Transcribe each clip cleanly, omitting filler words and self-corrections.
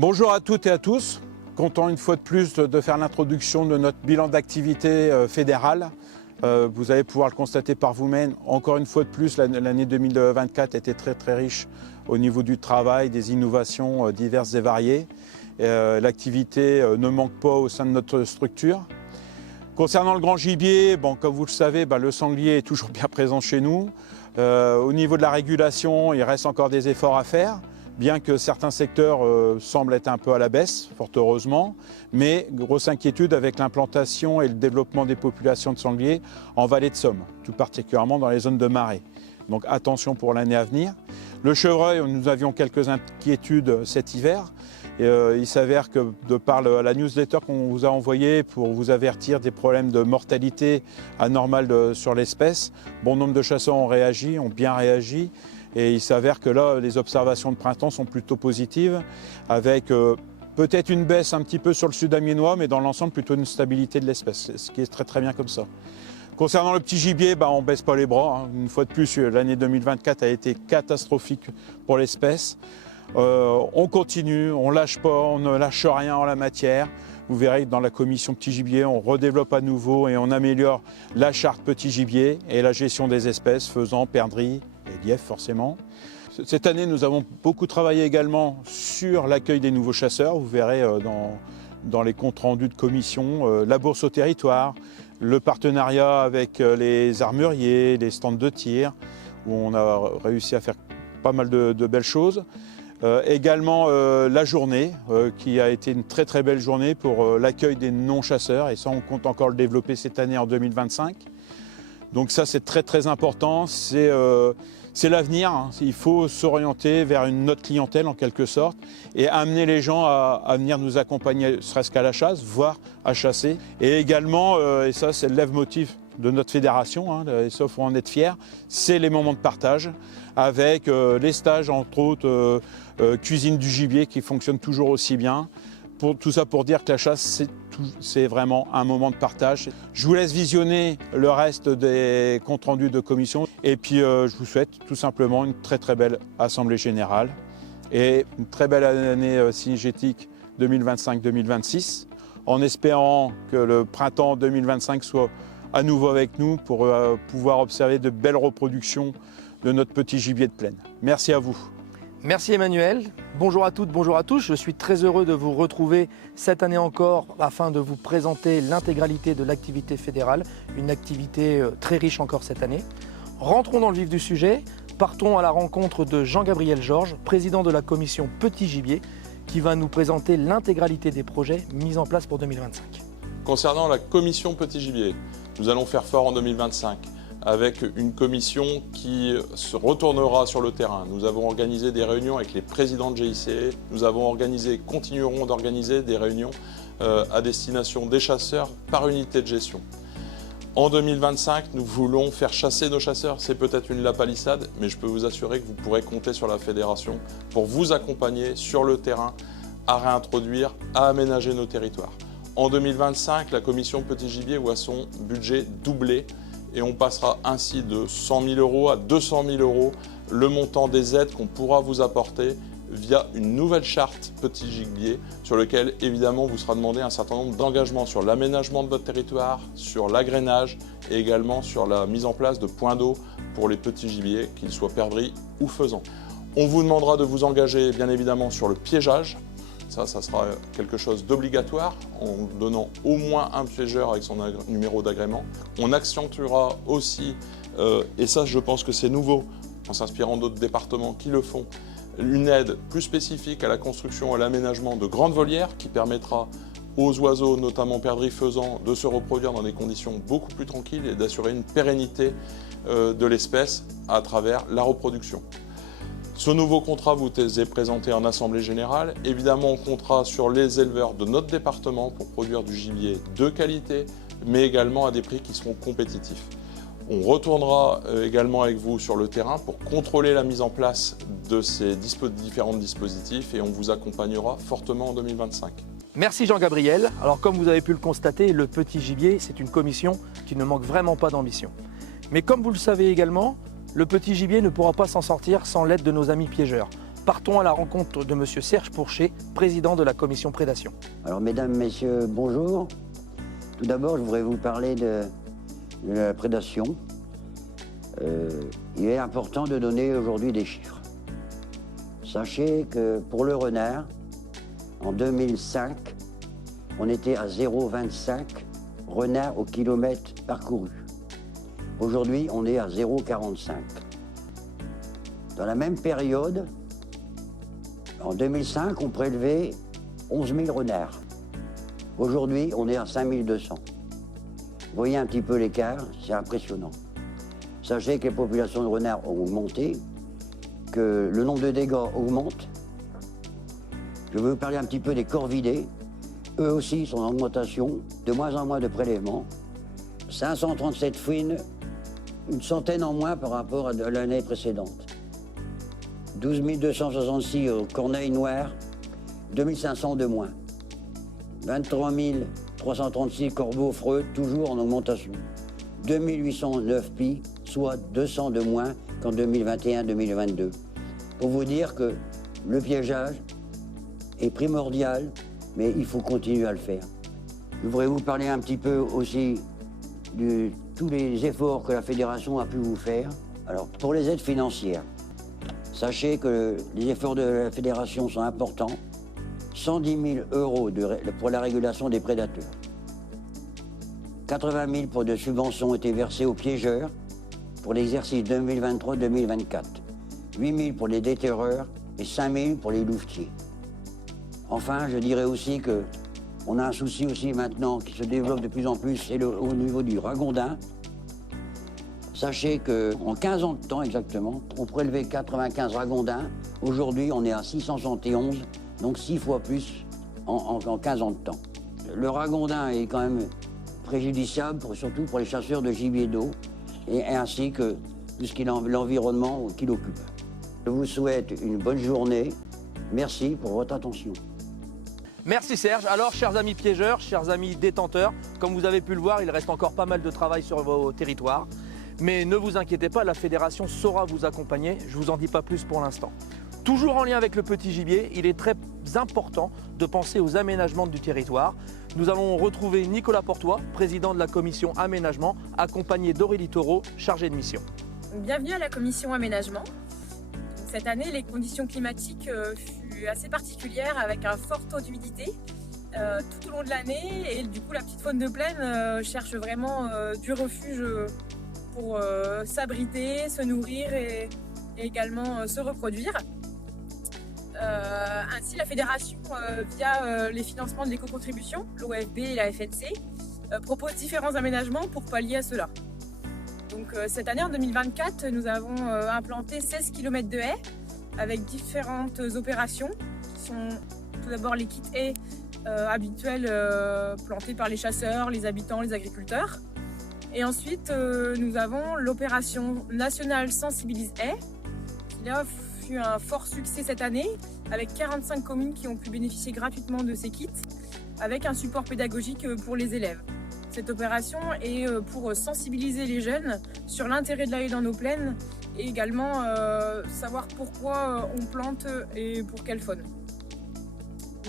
Bonjour à toutes et à tous. Content une fois de plus de faire l'introduction de notre bilan d'activité fédéral. Vous allez pouvoir le constater par vous-même. Encore une fois de plus, l'année 2024 était très riche au niveau du travail, des innovations diverses et variées. L'activité ne manque pas au sein de notre structure. Concernant le grand gibier, comme vous le savez, le sanglier est toujours bien présent chez nous. Au niveau de la régulation, il reste encore des efforts à faire, bien que certains secteurs semblent être un peu à la baisse, fort heureusement. Mais grosse inquiétude avec l'implantation et le développement des populations de sangliers en vallée de Somme, tout particulièrement dans les zones de marais. Donc attention pour l'année à venir. Le chevreuil, nous avions quelques inquiétudes cet hiver. Il s'avère que de par la newsletter qu'on vous a envoyée pour vous avertir des problèmes de mortalité anormale sur l'espèce, bon nombre de chasseurs ont bien réagi. Et il s'avère que là, les observations de printemps sont plutôt positives, avec peut-être une baisse un petit peu sur le sud-amiénois, mais dans l'ensemble plutôt une stabilité de l'espèce, ce qui est très bien comme ça. Concernant le petit gibier, on ne baisse pas les bras. Une fois de plus, l'année 2024 a été catastrophique pour l'espèce. On continue, on ne lâche pas, on ne lâche rien en la matière. Vous verrez que dans la commission petit gibier, on redéveloppe à nouveau et on améliore la charte petit gibier et la gestion des espèces, faisans, perdrix et lièvres forcément. Cette année, nous avons beaucoup travaillé également sur l'accueil des nouveaux chasseurs. Vous verrez dans les comptes rendus de commission, la bourse au territoire, le partenariat avec les armuriers, les stands de tir, où on a réussi à faire pas mal de belles choses. Également la journée, qui a été une très belle journée pour l'accueil des non-chasseurs, et ça on compte encore le développer cette année en 2025. Donc ça c'est très important, c'est l'avenir, hein. Il faut s'orienter vers une autre clientèle en quelque sorte et amener les gens à venir nous accompagner, serait-ce qu'à la chasse, voire à chasser. Et également, et ça c'est le leitmotiv de notre fédération, hein, et ça faut en être fier, c'est les moments de partage avec les stages entre autres, cuisine du gibier qui fonctionne toujours aussi bien. Tout ça pour dire que la chasse c'est vraiment un moment de partage. Je vous laisse visionner le reste des comptes rendus de commission et puis je vous souhaite tout simplement une très belle assemblée générale et une très belle année cynégétique 2025-2026 en espérant que le printemps 2025 soit à nouveau avec nous pour pouvoir observer de belles reproductions de notre petit gibier de plaine. Merci à vous. Merci Emmanuel. Bonjour à toutes, bonjour à tous. Je suis très heureux de vous retrouver cette année encore afin de vous présenter l'intégralité de l'activité fédérale, une activité très riche encore cette année. Rentrons dans le vif du sujet. Partons à la rencontre de Jean-Gabriel Georges, président de la commission Petit Gibier, qui va nous présenter l'intégralité des projets mis en place pour 2025. Concernant la commission Petit Gibier, nous allons faire fort en 2025. Avec une commission qui se retournera sur le terrain. Nous avons organisé des réunions avec les présidents de GICE. Nous avons continuerons d'organiser des réunions à destination des chasseurs par unité de gestion. En 2025, nous voulons faire chasser nos chasseurs. C'est peut-être une lapalissade, mais je peux vous assurer que vous pourrez compter sur la fédération pour vous accompagner sur le terrain à réintroduire, à aménager nos territoires. En 2025, la commission Petit Gibier voit son budget doubler. Et on passera ainsi de 100 000 € à 200 000 € le montant des aides qu'on pourra vous apporter via une nouvelle charte Petit Gibier sur lequel évidemment vous sera demandé un certain nombre d'engagements sur l'aménagement de votre territoire, sur l'agrainage et également sur la mise en place de points d'eau pour les petits gibiers, qu'ils soient perdrix ou faisans. On vous demandera de vous engager bien évidemment sur le piégeage. Ça sera quelque chose d'obligatoire en donnant au moins un piégeur avec son numéro d'agrément. On accentuera aussi, et ça je pense que c'est nouveau, en s'inspirant d'autres départements qui le font, une aide plus spécifique à la construction et à l'aménagement de grandes volières qui permettra aux oiseaux, notamment perdrix faisans, de se reproduire dans des conditions beaucoup plus tranquilles et d'assurer une pérennité de l'espèce à travers la reproduction. Ce nouveau contrat vous est présenté en assemblée générale. Évidemment, on comptera sur les éleveurs de notre département pour produire du gibier de qualité, mais également à des prix qui seront compétitifs. On retournera également avec vous sur le terrain pour contrôler la mise en place de ces différents dispositifs et on vous accompagnera fortement en 2025. Merci Jean-Gabriel. Alors comme vous avez pu le constater, le Petit Gibier, c'est une commission qui ne manque vraiment pas d'ambition. Mais comme vous le savez également, le Petit Gibier ne pourra pas s'en sortir sans l'aide de nos amis piégeurs. Partons à la rencontre de Monsieur Serge Pourchet, président de la commission prédation. Alors mesdames, messieurs, bonjour. Tout d'abord, je voudrais vous parler de la prédation. Il est important de donner aujourd'hui des chiffres. Sachez que pour le renard, en 2005, on était à 0,25 renards au kilomètre parcouru. Aujourd'hui, on est à 0,45. Dans la même période, en 2005, on prélevait 11 000 renards. Aujourd'hui, on est à 5 200. Vous voyez un petit peu l'écart, c'est impressionnant. Sachez que les populations de renards ont augmenté, que le nombre de dégâts augmente. Je veux vous parler un petit peu des corvidés. Eux aussi sont en augmentation, de moins en moins de prélèvements. 537 fouines, une centaine en moins par rapport à l'année précédente. 12 266 corneilles noires, 2500 de moins. 23 336 corbeaux freux, toujours en augmentation. 2809 pies, soit 200 de moins qu'en 2021-2022. Pour vous dire que le piégeage est primordial, mais il faut continuer à le faire. Je voudrais vous parler un petit peu aussi de tous les efforts que la Fédération a pu vous faire. Alors, pour les aides financières, sachez que les efforts de la Fédération sont importants. 110 000 euros pour la régulation des prédateurs. 80 000 pour de subventions ont été versées aux piégeurs pour l'exercice 2023-2024. 8 000 pour les déterreurs et 5 000 pour les louvetiers. Enfin, je dirais aussi qu'on a un souci aussi maintenant qui se développe de plus en plus, c'est au niveau du ragondin. Sachez qu'en 15 ans de temps exactement, on prélevait 95 ragondins. Aujourd'hui, on est à 671, donc 6 fois plus en 15 ans de temps. Le ragondin est quand même préjudiciable, surtout pour les chasseurs de gibier d'eau, et ainsi que tout ce qui est l'environnement qu'il occupe. Je vous souhaite une bonne journée. Merci pour votre attention. Merci Serge. Alors, chers amis piégeurs, chers amis détenteurs, comme vous avez pu le voir, il reste encore pas mal de travail sur vos territoires. Mais ne vous inquiétez pas, la fédération saura vous accompagner. Je ne vous en dis pas plus pour l'instant. Toujours en lien avec le petit gibier, il est très important de penser aux aménagements du territoire. Nous allons retrouver Nicolas Portois, président de la commission aménagement, accompagné d'Aurélie Taureau, chargée de mission. Bienvenue à la commission aménagement. Cette année, les conditions climatiques furent assez particulières avec un fort taux d'humidité tout au long de l'année. Et du coup, la petite faune de plaine cherche vraiment du refuge pour s'abriter, se nourrir et également se reproduire. Ainsi, la fédération, via les financements de l'éco-contribution, l'OFB et la FNC, propose différents aménagements pour pallier à cela. Donc, cette année, en 2024, nous avons implanté 16 km de haies avec différentes opérations qui sont tout d'abord les kits haies habituels plantés par les chasseurs, les habitants, les agriculteurs. Et ensuite, nous avons l'opération nationale Sensibilise haies qui a eu un fort succès cette année avec 45 communes qui ont pu bénéficier gratuitement de ces kits avec un support pédagogique pour les élèves. Cette opération est pour sensibiliser les jeunes sur l'intérêt de la haie dans nos plaines et également savoir pourquoi on plante et pour quelle faune.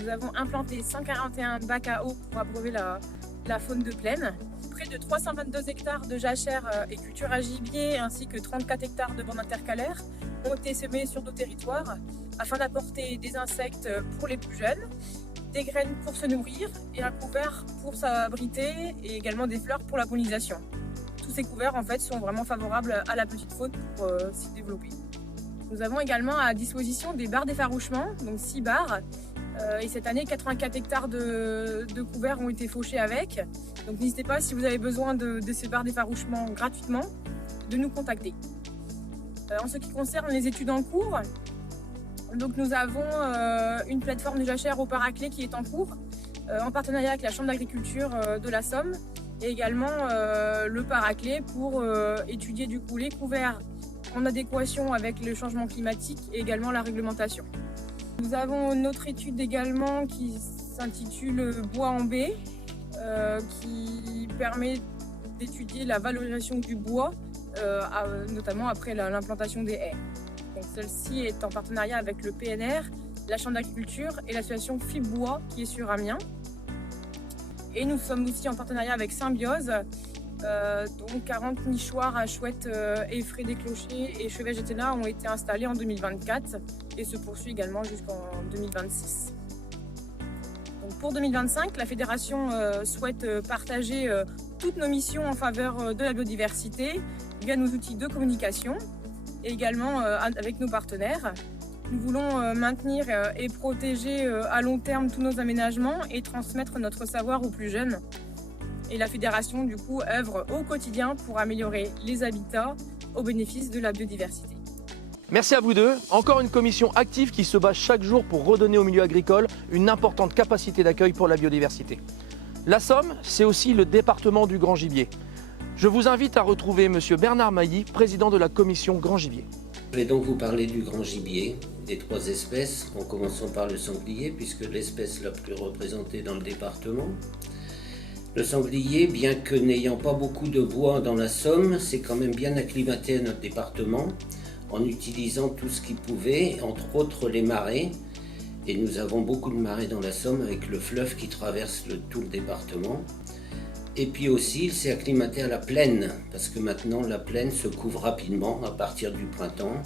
Nous avons implanté 141 bacs à eau pour abreuver la faune de plaine. Près de 322 hectares de jachères et cultures à gibier ainsi que 34 hectares de bandes intercalaires ont été semés sur nos territoires afin d'apporter des insectes pour les plus jeunes, des graines pour se nourrir et un couvert pour s'abriter et également des fleurs pour la pollinisation. Tous ces couverts en fait sont vraiment favorables à la petite faune pour s'y développer. Nous avons également à disposition des barres d'effarouchement, donc 6 barres. Et cette année, 84 hectares de couverts ont été fauchés avec. Donc n'hésitez pas, si vous avez besoin de ces barres d'effarouchement gratuitement, de nous contacter. En ce qui concerne les études en cours, donc nous avons une plateforme de jachère au Paraclet qui est en cours, en partenariat avec la Chambre d'agriculture de la Somme, et également le Paraclet pour étudier du coup les couverts en adéquation avec le changement climatique et également la réglementation. Nous avons une autre étude également qui s'intitule Bois en baie, qui permet d'étudier la valorisation du bois, notamment après l'implantation des haies. Donc celle-ci est en partenariat avec le PNR, la Chambre d'agriculture et l'association Fibbois qui est sur Amiens. Et nous sommes aussi en partenariat avec Symbiose, dont 40 nichoirs à chouettes et frais des clochers et chevet GTNA ont été installés en 2024 et se poursuit également jusqu'en 2026. Donc pour 2025, la fédération souhaite partager toutes nos missions en faveur de la biodiversité via nos outils de communication et également avec nos partenaires. Nous voulons maintenir et protéger à long terme tous nos aménagements et transmettre notre savoir aux plus jeunes. Et la fédération, du coup, œuvre au quotidien pour améliorer les habitats au bénéfice de la biodiversité. Merci à vous deux. Encore une commission active qui se bat chaque jour pour redonner au milieu agricole une importante capacité d'accueil pour la biodiversité. La Somme, c'est aussi le département du grand gibier. Je vous invite à retrouver M. Bernard Mailly, président de la commission grand gibier. Je vais donc vous parler du grand gibier, des 3 espèces, en commençant par le sanglier, puisque l'espèce la plus représentée dans le département. Le sanglier, bien que n'ayant pas beaucoup de bois dans la Somme, s'est quand même bien acclimaté à notre département, en utilisant tout ce qu'il pouvait, entre autres les marais. Et nous avons beaucoup de marais dans la Somme, avec le fleuve qui traverse tout le département. Et puis aussi, il s'est acclimaté à la plaine, parce que maintenant la plaine se couvre rapidement à partir du printemps,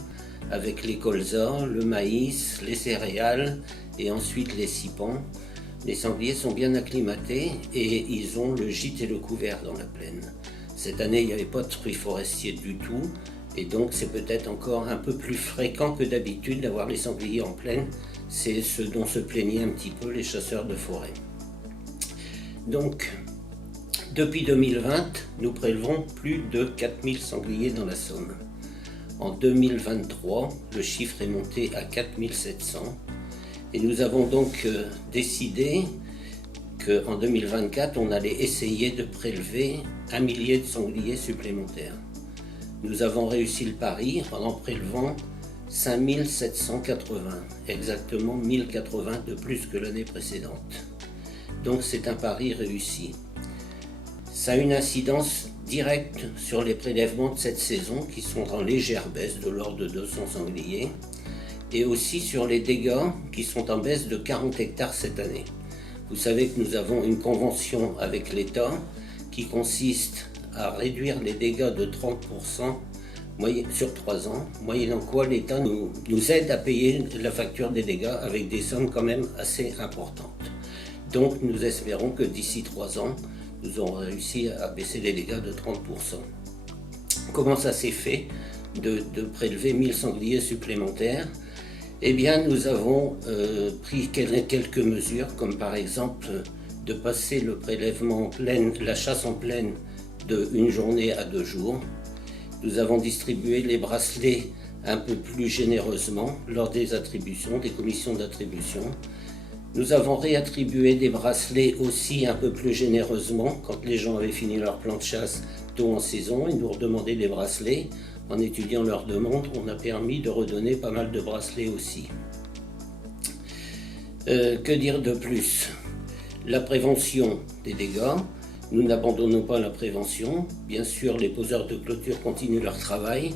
avec les colzas, le maïs, les céréales et ensuite les sipans. Les sangliers sont bien acclimatés et ils ont le gîte et le couvert dans la plaine. Cette année, il n'y avait pas de fruits forestiers du tout, et donc c'est peut-être encore un peu plus fréquent que d'habitude d'avoir les sangliers en plaine. C'est ce dont se plaignaient un petit peu les chasseurs de forêt. Donc, depuis 2020, nous prélevons plus de 4000 sangliers dans la Somme. En 2023, le chiffre est monté à 4700 et nous avons donc décidé qu'en 2024, on allait essayer de prélever 1 millier de sangliers supplémentaires. Nous avons réussi le pari en prélevant 5780, exactement 1080 de plus que l'année précédente. Donc c'est un pari réussi. Ça a une incidence directe sur les prélèvements de cette saison qui sont en légère baisse de l'ordre de 200 sangliers et aussi sur les dégâts qui sont en baisse de 40 hectares cette année. Vous savez que nous avons une convention avec l'État qui consiste à réduire les dégâts de 30% sur 3 ans, moyennant quoi l'État nous aide à payer la facture des dégâts avec des sommes quand même assez importantes. Donc nous espérons que d'ici 3 ans, nous aurons réussi à baisser les dégâts de 30%. Comment ça s'est fait de prélever 1000 sangliers supplémentaires? Eh bien, nous avons pris quelques mesures, comme par exemple de passer le prélèvement en plaine, la chasse en plaine de 1 journée à 2 jours. Nous avons distribué les bracelets un peu plus généreusement lors des attributions, des commissions d'attribution. Nous avons réattribué des bracelets aussi un peu plus généreusement quand les gens avaient fini leur plan de chasse tôt en saison. Ils nous redemandaient des bracelets. En étudiant leurs demandes, on a permis de redonner pas mal de bracelets aussi. Que dire de plus? La prévention des dégâts. Nous n'abandonnons pas la prévention. Bien sûr, les poseurs de clôture continuent leur travail.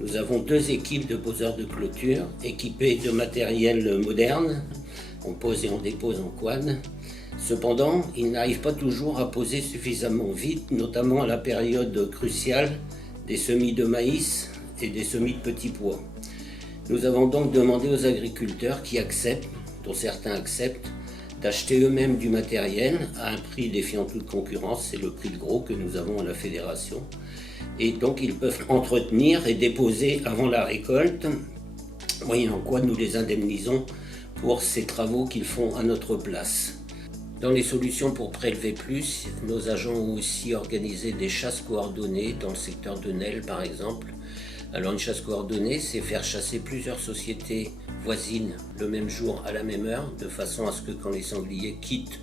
Nous avons 2 équipes de poseurs de clôture équipées de matériel moderne. On pose et on dépose en quad. Cependant, ils n'arrivent pas toujours à poser suffisamment vite, notamment à la période cruciale des semis de maïs et des semis de petits pois. Nous avons donc demandé aux agriculteurs qui acceptent, dont certains acceptent, d'acheter eux-mêmes du matériel à un prix défiant toute concurrence, c'est le prix de gros que nous avons à la fédération. Et donc ils peuvent entretenir et déposer avant la récolte, moyennant quoi nous les indemnisons pour ces travaux qu'ils font à notre place. Dans les solutions pour prélever plus, nos agents ont aussi organisé des chasses coordonnées dans le secteur de Nesle par exemple. Alors une chasse coordonnée, c'est faire chasser plusieurs sociétés voisines le même jour à la même heure, de façon à ce que quand les sangliers quittent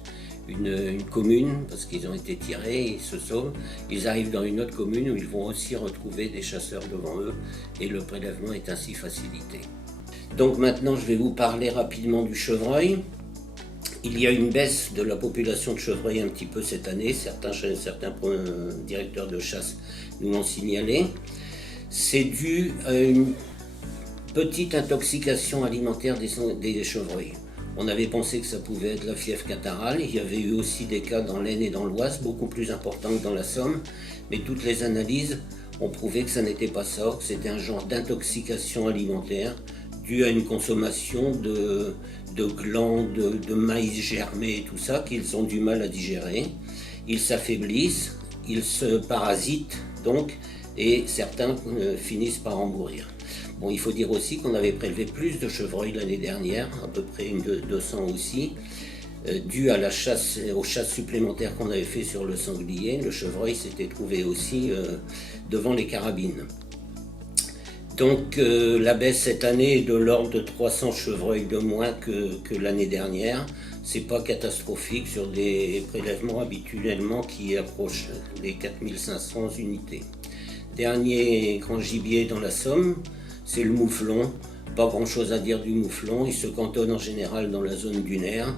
une commune, parce qu'ils ont été tirés, ils se sauvent, ils arrivent dans une autre commune où ils vont aussi retrouver des chasseurs devant eux et le prélèvement est ainsi facilité. Donc maintenant, je vais vous parler rapidement du chevreuil. Il y a une baisse de la population de chevreuil un petit peu cette année. Certains directeurs de chasse nous l'ont signalé. C'est dû à une Petite intoxication alimentaire des chevreuils. On avait pensé que ça pouvait être la fièvre catarrhale. Il y avait eu aussi des cas dans l'Aisne et dans l'Oise, beaucoup plus importants que dans la Somme. Mais toutes les analyses ont prouvé que ça n'était pas ça, que c'était un genre d'intoxication alimentaire due à une consommation de glands, de maïs germé et tout ça, qu'ils ont du mal à digérer. Ils s'affaiblissent, ils se parasitent donc, et certains finissent par en mourir. Bon, il faut dire aussi qu'on avait prélevé plus de chevreuils l'année dernière, à peu près 200 aussi, dû à aux chasses supplémentaires qu'on avait fait sur le sanglier. Le chevreuil s'était trouvé aussi devant les carabines. Donc la baisse cette année est de l'ordre de 300 chevreuils de moins que l'année dernière. C'est pas catastrophique sur des prélèvements habituellement qui approchent les 4500 unités. Dernier grand gibier dans la Somme, c'est le mouflon. Pas grand chose à dire du mouflon, il se cantonne en général dans la zone dunaire.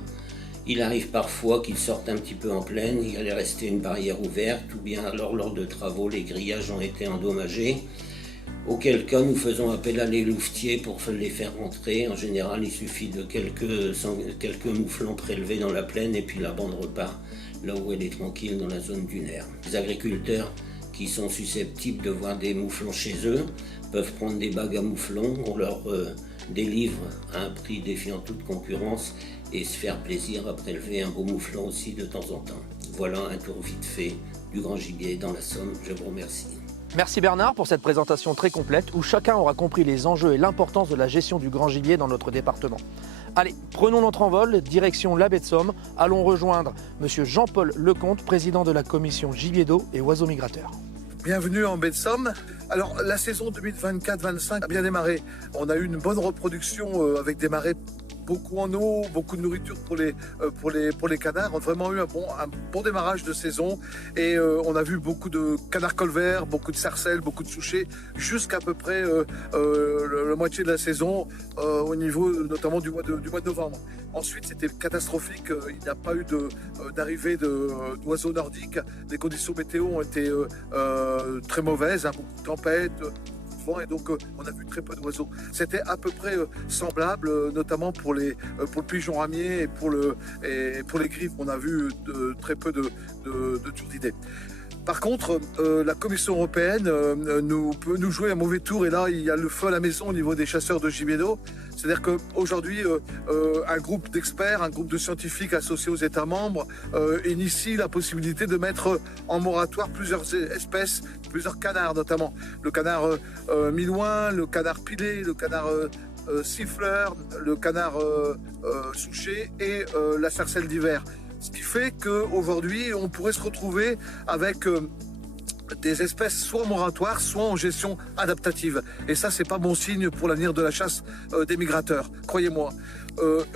Il arrive parfois qu'il sorte un petit peu en plaine, il allait rester une barrière ouverte, ou bien alors lors de travaux, les grillages ont été endommagés. Auquel cas nous faisons appel à les louvetiers pour les faire rentrer. En général, il suffit de quelques mouflons prélevés dans la plaine et puis la bande repart là où elle est tranquille dans la zone dunaire. Les agriculteurs qui sont susceptibles de voir des mouflons chez eux peuvent prendre des bagues à mouflons, on leur délivre à un prix défiant toute concurrence et se faire plaisir à prélever un beau mouflon aussi de temps en temps. Voilà un tour vite fait du grand gibier dans la Somme, je vous remercie. Merci Bernard pour cette présentation très complète où chacun aura compris les enjeux et l'importance de la gestion du grand gibier dans notre département. Allez, prenons notre envol, direction la baie de Somme. Allons rejoindre Monsieur Jean-Paul Lecomte, président de la commission gibier d'eau et oiseaux migrateurs. Bienvenue en baie de Somme. Alors la saison 2024-25 a bien démarré. On a eu une bonne reproduction avec des marées beaucoup en eau, beaucoup de nourriture pour les canards. On a vraiment eu un bon démarrage de saison et on a vu beaucoup de canards colverts, beaucoup de sarcelles, beaucoup de souchets jusqu'à peu près la moitié de la saison au niveau notamment du mois de novembre. Ensuite, c'était catastrophique. Il n'y a pas eu d'arrivée d'oiseaux nordiques. Les conditions météo ont été très mauvaises, hein, beaucoup de tempêtes, et donc on a vu très peu d'oiseaux. C'était à peu près semblable, notamment pour le pigeon ramier et pour les grives. On a vu très peu de turdidés. Par contre, la Commission européenne peut nous jouer un mauvais tour et là, il y a le feu à la maison au niveau des chasseurs de gibier d'eau. C'est-à-dire qu'aujourd'hui, un groupe d'experts, un groupe de scientifiques associés aux États membres initie la possibilité de mettre en moratoire plusieurs espèces, plusieurs canards notamment. Le canard milouin, le canard pilé, le canard siffleur, le canard souchet et la sarcelle d'hiver. Ce qui fait qu'aujourd'hui, on pourrait se retrouver avec des espèces soit moratoires, soit en gestion adaptative. Et ça, c'est pas bon signe pour l'avenir de la chasse des migrateurs, croyez-moi.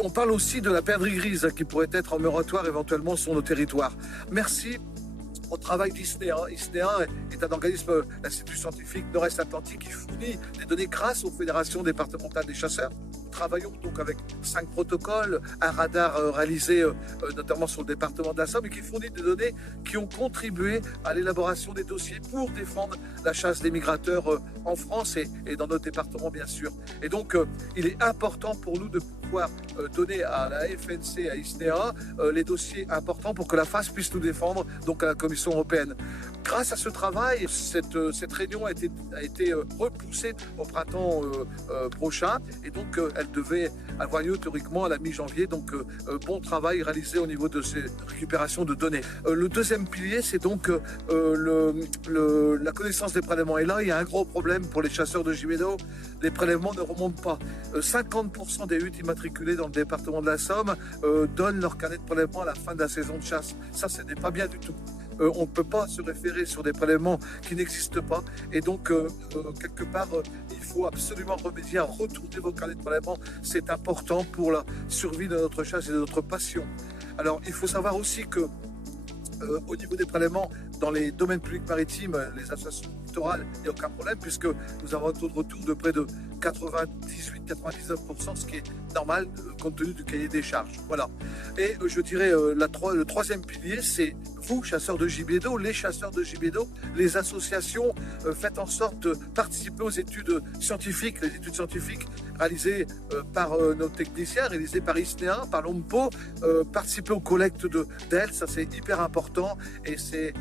On parle aussi de la perdrix grise qui pourrait être en moratoire éventuellement sur nos territoires. Merci au travail d'ISNEA. ISNEA est un organisme, l'Institut scientifique Nord-Est Atlantique, qui fournit des données grâce aux fédérations départementales des chasseurs. Nous travaillons donc avec 5 protocoles, un radar réalisé notamment sur le département de la Somme et qui fournit des données qui ont contribué à l'élaboration des dossiers pour défendre la chasse des migrateurs en France et dans notre département bien sûr. Et donc il est important pour nous de pouvoir donner à la FNC, à ISNEA, les dossiers importants pour que la FAS puisse nous défendre, donc à la Commission européenne. Grâce à ce travail, cette réunion a été repoussée au printemps prochain et donc elle devait avoir lieu théoriquement à la mi-janvier. Donc bon travail réalisé au niveau de ces récupérations de données. Le deuxième pilier, c'est donc la connaissance des prélèvements. Et là, il y a un gros problème pour les chasseurs de gibier d'eau. Les prélèvements ne remontent pas. 50% des huttes immatriculées dans le département de la Somme donnent leur carnet de prélèvement à la fin de la saison de chasse. Ça, ce n'est pas bien du tout. On ne peut pas se référer sur des prélèvements qui n'existent pas. Et donc, quelque part, il faut absolument remédier à retourner vos carnets de prélèvement. C'est important pour la survie de notre chasse et de notre passion. Alors, il faut savoir aussi que au niveau des prélèvements, dans les domaines publics maritimes, les associations électorale, il n'y a aucun problème puisque nous avons un taux de retour de près de 98-99%, ce qui est normal compte tenu du cahier des charges. Voilà. Et je dirais le troisième pilier, c'est vous, chasseurs de gibier d'eau, les chasseurs de gibier d'eau, les associations, faites en sorte de participer aux études scientifiques, les études scientifiques réalisées par nos techniciens, réalisées par ISNEA, par l'OMPO, participer aux collectes d'ailes, ça c'est hyper important et c'est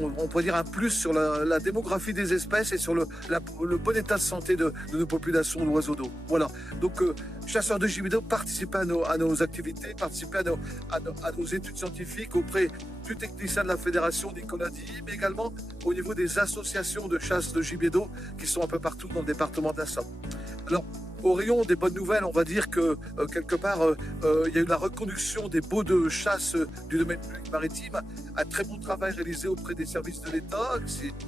on pourrait dire un plus sur la démographie des espèces et sur le bon état de santé de nos populations d'oiseaux d'eau. Voilà. Donc, chasseurs de gibier d'eau, participez à nos activités, participez à nos études scientifiques auprès du technicien de la fédération Nicolas Dilly, mais également au niveau des associations de chasse de gibier d'eau qui sont un peu partout dans le département de la Somme. Alors, au rayon des bonnes nouvelles, on va dire que quelque part, il y a eu la reconduction des baux de chasse du domaine public maritime, un très bon travail réalisé auprès des services de l'État.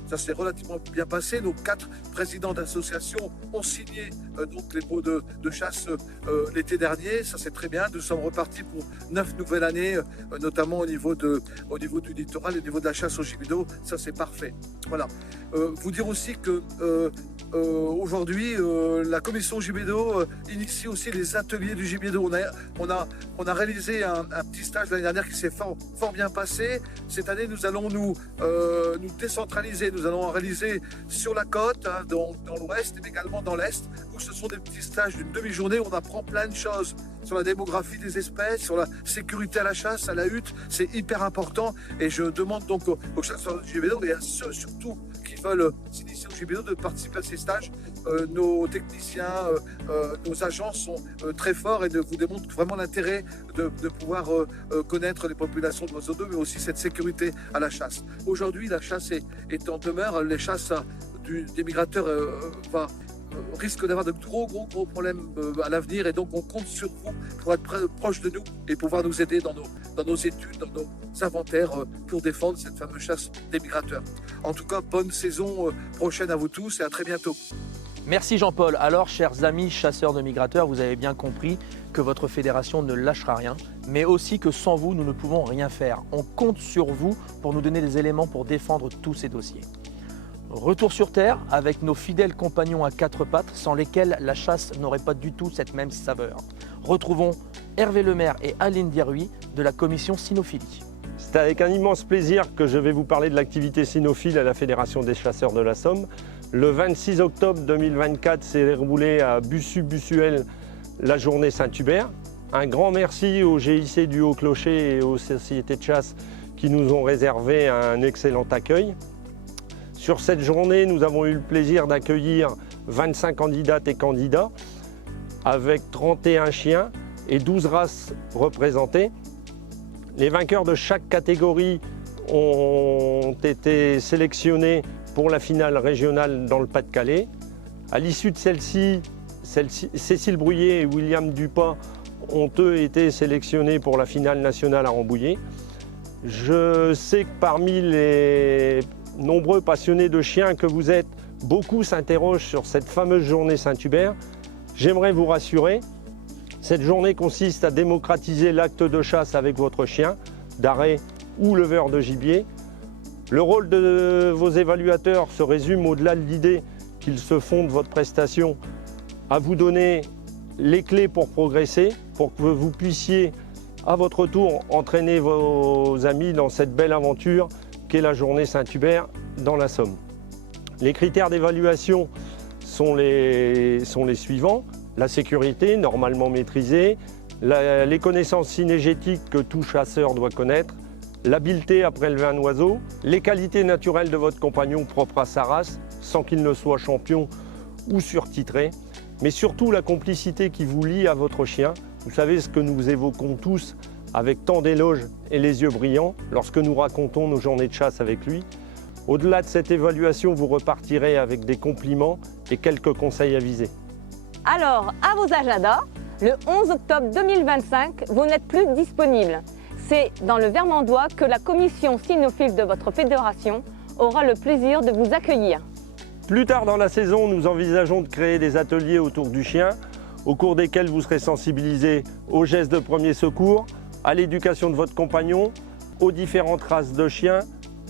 Ça s'est relativement bien passé. Nos 4 présidents d'associations ont signé donc les baux de chasse l'été dernier. Ça c'est très bien. Nous sommes repartis pour 9 nouvelles années, notamment au niveau du littoral, au niveau de la chasse au gibier d'eau. Ça c'est parfait. Voilà. Vous dire aussi que aujourd'hui, la commission gibier d'eau initie aussi les ateliers du gibier d'eau. On a réalisé un petit stage l'année dernière qui s'est fort bien passé. Cette année, nous allons nous décentraliser. Nous allons en réaliser sur la côte, hein, dans l'ouest, mais également dans l'est, où ce sont des petits stages d'une demi-journée où on apprend plein de choses sur la démographie des espèces, sur la sécurité à la chasse, à la hutte. C'est hyper important. Et je demande donc aux chasseurs de gibier d'eau et à ceux surtout qui veulent s'initier au gibier d'eau de participer à ces stages. Nos techniciens, nos agents sont très forts et vous démontrent vraiment l'intérêt de pouvoir connaître les populations d'oiseaux d'eau, mais aussi cette sécurité à la chasse. Aujourd'hui, la chasse est en demeure. Les chasses des migrateurs risquent d'avoir de gros problèmes à l'avenir et donc on compte sur vous pour être proche de nous et pouvoir nous aider dans nos études, dans nos inventaires pour défendre cette fameuse chasse des migrateurs. En tout cas, bonne saison prochaine à vous tous et à très bientôt. Merci Jean-Paul. Alors, chers amis chasseurs de migrateurs, vous avez bien compris que votre fédération ne lâchera rien, mais aussi que sans vous, nous ne pouvons rien faire. On compte sur vous pour nous donner des éléments pour défendre tous ces dossiers. Retour sur Terre avec nos fidèles compagnons à 4 pattes, sans lesquels la chasse n'aurait pas du tout cette même saveur. Retrouvons Hervé Lemaire et Aline Dieruy de la commission cynophilie. C'est avec un immense plaisir que je vais vous parler de l'activité cynophile à la Fédération des chasseurs de la Somme. Le 26 octobre 2024 s'est déroulé à Bussu-Bussuel la journée Saint-Hubert. Un grand merci au GIC du Haut-Clocher et aux sociétés de chasse qui nous ont réservé un excellent accueil. Sur cette journée, nous avons eu le plaisir d'accueillir 25 candidates et candidats avec 31 chiens et 12 races représentées. Les vainqueurs de chaque catégorie ont été sélectionnés pour la finale régionale dans le Pas-de-Calais. À l'issue de celle-ci, Cécile Brouillet et William Dupas ont eux été sélectionnés pour la finale nationale à Rambouillet. Je sais que parmi les nombreux passionnés de chiens que vous êtes, beaucoup s'interrogent sur cette fameuse journée Saint-Hubert. J'aimerais vous rassurer, cette journée consiste à démocratiser l'acte de chasse avec votre chien, d'arrêt ou leveur de gibier. Le rôle de vos évaluateurs se résume au-delà de l'idée qu'ils se font de votre prestation à vous donner les clés pour progresser, pour que vous puissiez à votre tour entraîner vos amis dans cette belle aventure qu'est la journée Saint-Hubert dans la Somme. Les critères d'évaluation sont les suivants: la sécurité, normalement maîtrisée, les connaissances synégétiques que tout chasseur doit connaître, l'habileté à prélever un oiseau, les qualités naturelles de votre compagnon propres à sa race, sans qu'il ne soit champion ou surtitré, mais surtout la complicité qui vous lie à votre chien. Vous savez ce que nous évoquons tous avec tant d'éloges et les yeux brillants lorsque nous racontons nos journées de chasse avec lui. Au-delà de cette évaluation, vous repartirez avec des compliments et quelques conseils avisés. Alors, à vos agendas, le 11 octobre 2025, vous n'êtes plus disponible. C'est dans le Vermandois que la commission cynophile de votre fédération aura le plaisir de vous accueillir. Plus tard dans la saison, nous envisageons de créer des ateliers autour du chien, au cours desquels vous serez sensibilisés aux gestes de premier secours, à l'éducation de votre compagnon, aux différentes races de chiens,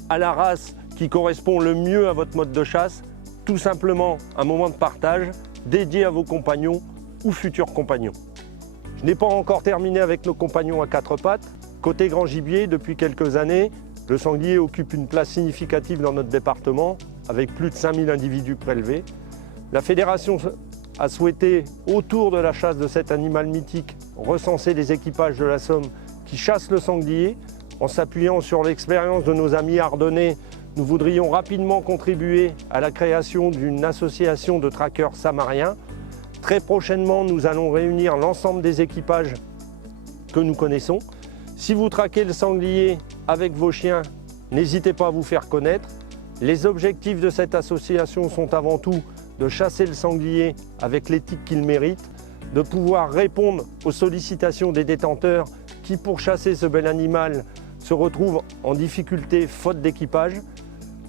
à la race qui correspond le mieux à votre mode de chasse, tout simplement un moment de partage dédié à vos compagnons ou futurs compagnons. Je n'ai pas encore terminé avec nos compagnons à quatre pattes. Côté grand gibier, depuis quelques années, le sanglier occupe une place significative dans notre département, avec plus de 5000 individus prélevés. La fédération a souhaité, autour de la chasse de cet animal mythique, recenser les équipages de la Somme qui chassent le sanglier. En s'appuyant sur l'expérience de nos amis ardennais, nous voudrions rapidement contribuer à la création d'une association de traqueurs samariens. Très prochainement, nous allons réunir l'ensemble des équipages que nous connaissons. Si vous traquez le sanglier avec vos chiens, n'hésitez pas à vous faire connaître. Les objectifs de cette association sont avant tout de chasser le sanglier avec l'éthique qu'il mérite, de pouvoir répondre aux sollicitations des détenteurs qui, pour chasser ce bel animal, se retrouvent en difficulté faute d'équipage.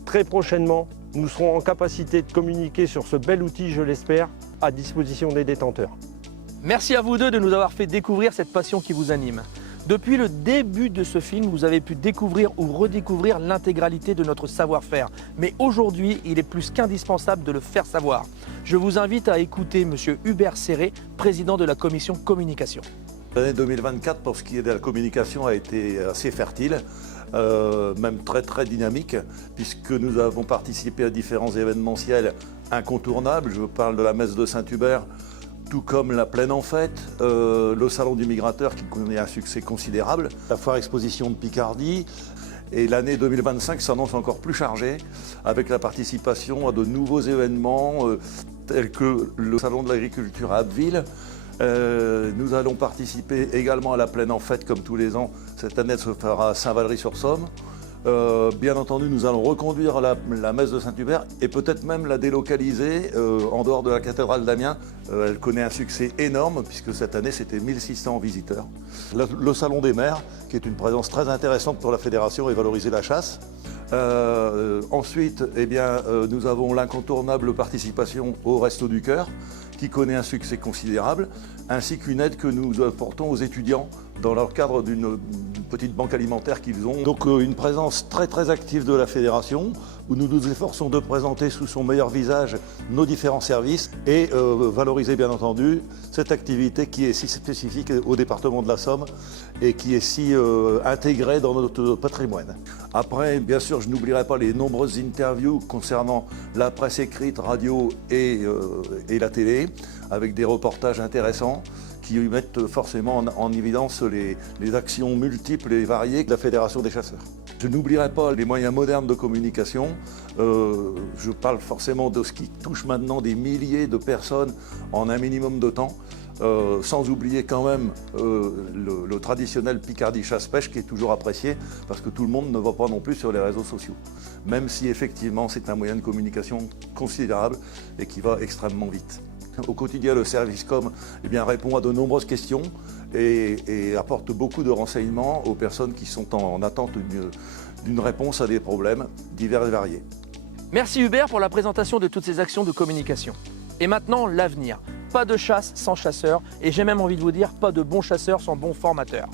Très prochainement, nous serons en capacité de communiquer sur ce bel outil, je l'espère, à disposition des détenteurs. Merci à vous deux de nous avoir fait découvrir cette passion qui vous anime. Depuis le début de ce film, vous avez pu découvrir ou redécouvrir l'intégralité de notre savoir-faire. Mais aujourd'hui, il est plus qu'indispensable de le faire savoir. Je vous invite à écouter M. Hubert Serré, président de la commission communication. L'année 2024, pour ce qui est de la communication, a été assez fertile, même très dynamique, puisque nous avons participé à différents événementiels incontournables. Je parle de la messe de Saint-Hubert, tout comme la Plaine en Fête, le Salon du Migrateur qui connaît un succès considérable, la Foire Exposition de Picardie. Et l'année 2025 s'annonce encore plus chargée, avec la participation à de nouveaux événements tels que le Salon de l'Agriculture à Abbeville. Nous allons participer également à la Plaine en Fête comme tous les ans. Cette année, elle se fera à Saint-Valery-sur-Somme. Bien entendu, nous allons reconduire la messe de Saint-Hubert et peut-être même la délocaliser en dehors de la cathédrale d'Amiens. Elle connaît un succès énorme puisque cette année, c'était 1600 visiteurs. Le Salon des maires, qui est une présence très intéressante pour la fédération et valoriser la chasse. Ensuite, nous avons l'incontournable participation au Resto du Cœur, qui connaît un succès considérable, ainsi qu'une aide que nous apportons aux étudiants dans leur cadre d'une petite banque alimentaire qu'ils ont. Donc une présence très active de la fédération, où nous nous efforçons de présenter sous son meilleur visage nos différents services et valoriser bien entendu cette activité qui est si spécifique au département de la Somme et qui est si intégrée dans notre patrimoine. Après, bien sûr, je n'oublierai pas les nombreuses interviews concernant la presse écrite, radio et la télé, avec des reportages intéressants qui mettent forcément en évidence les actions multiples et variées de la Fédération des chasseurs. Je n'oublierai pas les moyens modernes de communication. Je parle forcément de ce qui touche maintenant des milliers de personnes en un minimum de temps, sans oublier quand même le traditionnel Picardie chasse-pêche qui est toujours apprécié parce que tout le monde ne va pas non plus sur les réseaux sociaux. Même si effectivement c'est un moyen de communication considérable et qui va extrêmement vite. Au quotidien, le service com répond à de nombreuses questions et apporte beaucoup de renseignements aux personnes qui sont en attente d'une réponse à des problèmes divers et variés. Merci Hubert pour la présentation de toutes ces actions de communication. Et maintenant, l'avenir. Pas de chasse sans chasseurs et j'ai même envie de vous dire, pas de bons chasseurs sans bons formateurs.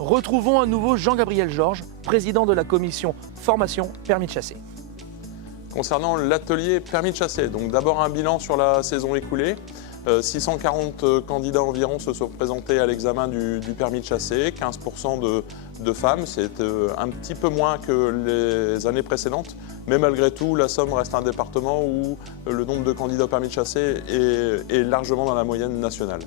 Retrouvons à nouveau Jean-Gabriel Georges, président de la commission formation permis de chasser. Concernant l'atelier permis de chasser, donc d'abord un bilan sur la saison écoulée. 640 candidats environ se sont présentés à l'examen du permis de chasser, 15% de femmes, c'est un petit peu moins que les années précédentes, mais malgré tout, la Somme reste un département où le nombre de candidats au permis de chasser est largement dans la moyenne nationale.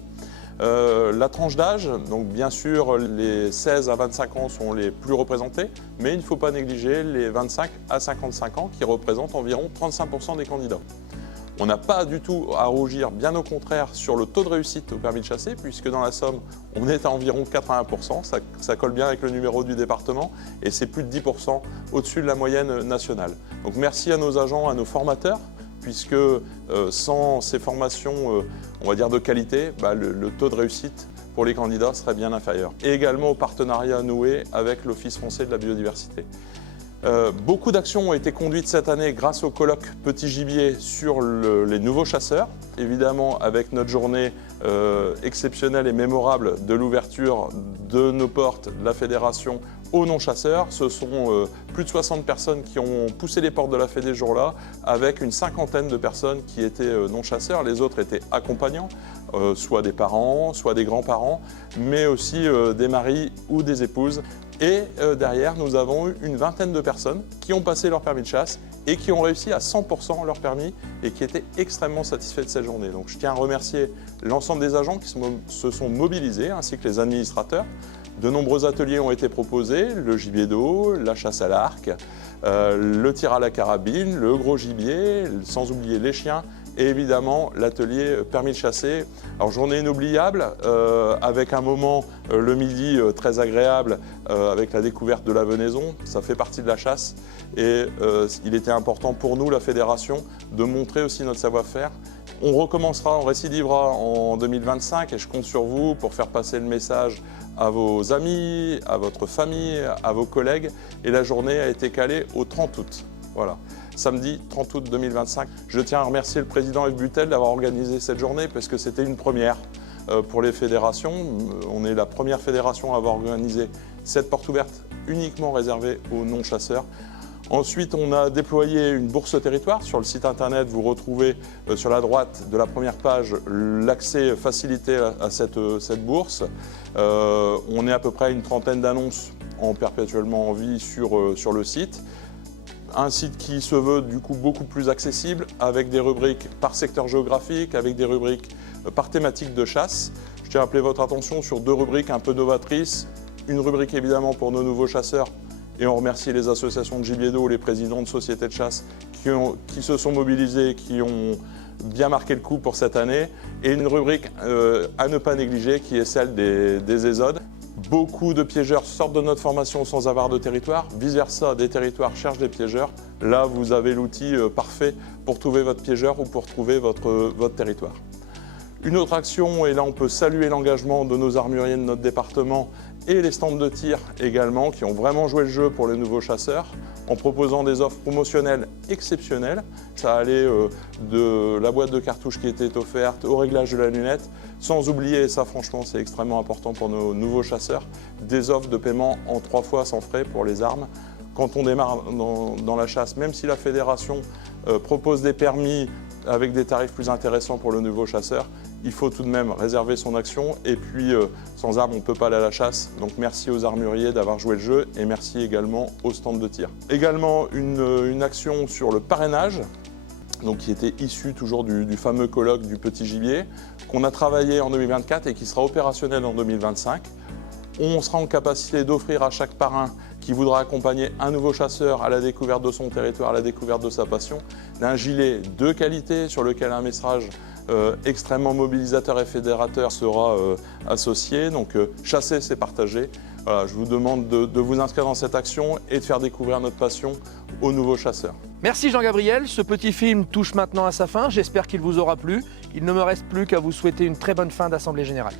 La tranche d'âge, donc bien sûr les 16 à 25 ans sont les plus représentés, mais il ne faut pas négliger les 25 à 55 ans qui représentent environ 35% des candidats. On n'a pas du tout à rougir, bien au contraire, sur le taux de réussite au permis de chasser, puisque dans la Somme, on est à environ 80%, ça colle bien avec le numéro du département, et c'est plus de 10% au-dessus de la moyenne nationale. Donc merci à nos agents, à nos formateurs, puisque sans ces formations, on va dire de qualité, le taux de réussite pour les candidats serait bien inférieur. Et également au partenariat noué avec l'Office français de la biodiversité. Beaucoup d'actions ont été conduites cette année grâce au colloque Petit Gibier sur les nouveaux chasseurs. Évidemment, avec notre journée exceptionnelle et mémorable de l'ouverture de nos portes de la fédération aux non-chasseurs, ce sont plus de 60 personnes qui ont poussé les portes de la Fédé ce jour-là, avec une cinquantaine de personnes qui étaient non-chasseurs. Les autres étaient accompagnants, soit des parents, soit des grands-parents, mais aussi des maris ou des épouses. Et derrière, nous avons eu une vingtaine de personnes qui ont passé leur permis de chasse et qui ont réussi à 100% leur permis et qui étaient extrêmement satisfaits de cette journée. Donc je tiens à remercier l'ensemble des agents qui se sont mobilisés, ainsi que les administrateurs. De nombreux ateliers ont été proposés, le gibier d'eau, la chasse à l'arc, le tir à la carabine, le gros gibier, sans oublier les chiens, et évidemment l'atelier permis de chasser. Alors journée inoubliable, avec un moment le midi très agréable, avec la découverte de la venaison, ça fait partie de la chasse, et il était important pour nous, la fédération, de montrer aussi notre savoir-faire. On recommencera, on récidivera en 2025 et je compte sur vous pour faire passer le message à vos amis, à votre famille, à vos collègues. Et la journée a été calée au 30 août. Voilà, samedi 30 août 2025. Je tiens à remercier le président Yves Butel d'avoir organisé cette journée parce que c'était une première pour les fédérations. On est la première fédération à avoir organisé cette porte ouverte uniquement réservée aux non-chasseurs. Ensuite, on a déployé une bourse territoire. Sur le site internet, vous retrouvez sur la droite de la première page l'accès facilité à cette bourse. On est à peu près à une trentaine d'annonces perpétuellement en vie sur le site. Un site qui se veut du coup beaucoup plus accessible, avec des rubriques par secteur géographique, avec des rubriques par thématique de chasse. Je tiens à appeler votre attention sur deux rubriques un peu novatrices. Une rubrique évidemment pour nos nouveaux chasseurs, et on remercie les associations de gibier d'eau, les présidents de sociétés de chasse qui se sont mobilisés, qui ont bien marqué le coup pour cette année. Et une rubrique à ne pas négliger qui est celle des ésodes. Beaucoup de piégeurs sortent de notre formation sans avoir de territoire. Vice-versa, des territoires cherchent des piégeurs. Là, vous avez l'outil parfait pour trouver votre piégeur ou pour trouver votre territoire. Une autre action, et là on peut saluer l'engagement de nos armuriers de notre département et les stands de tir également, qui ont vraiment joué le jeu pour les nouveaux chasseurs, en proposant des offres promotionnelles exceptionnelles. Ça allait de la boîte de cartouches qui était offerte au réglage de la lunette, sans oublier, et ça franchement c'est extrêmement important pour nos nouveaux chasseurs, des offres de paiement en 3 fois sans frais pour les armes. Quand on démarre dans la chasse, même si la fédération propose des permis avec des tarifs plus intéressants pour le nouveau chasseur, il faut tout de même réserver son action. Et puis, sans armes, on ne peut pas aller à la chasse. Donc, merci aux armuriers d'avoir joué le jeu et merci également aux stands de tir. Également, une action sur le parrainage, donc qui était issue toujours du fameux colloque du Petit Gibier, qu'on a travaillé en 2024 et qui sera opérationnel en 2025. On sera en capacité d'offrir à chaque parrain qui voudra accompagner un nouveau chasseur à la découverte de son territoire, à la découverte de sa passion, d'un gilet de qualité sur lequel un message extrêmement mobilisateur et fédérateur sera associé. Donc chasser, c'est partager. Voilà, je vous demande de vous inscrire dans cette action et de faire découvrir notre passion aux nouveaux chasseurs. Merci Jean-Gabriel, ce petit film touche maintenant à sa fin, j'espère qu'il vous aura plu. Il ne me reste plus qu'à vous souhaiter une très bonne fin d'Assemblée Générale.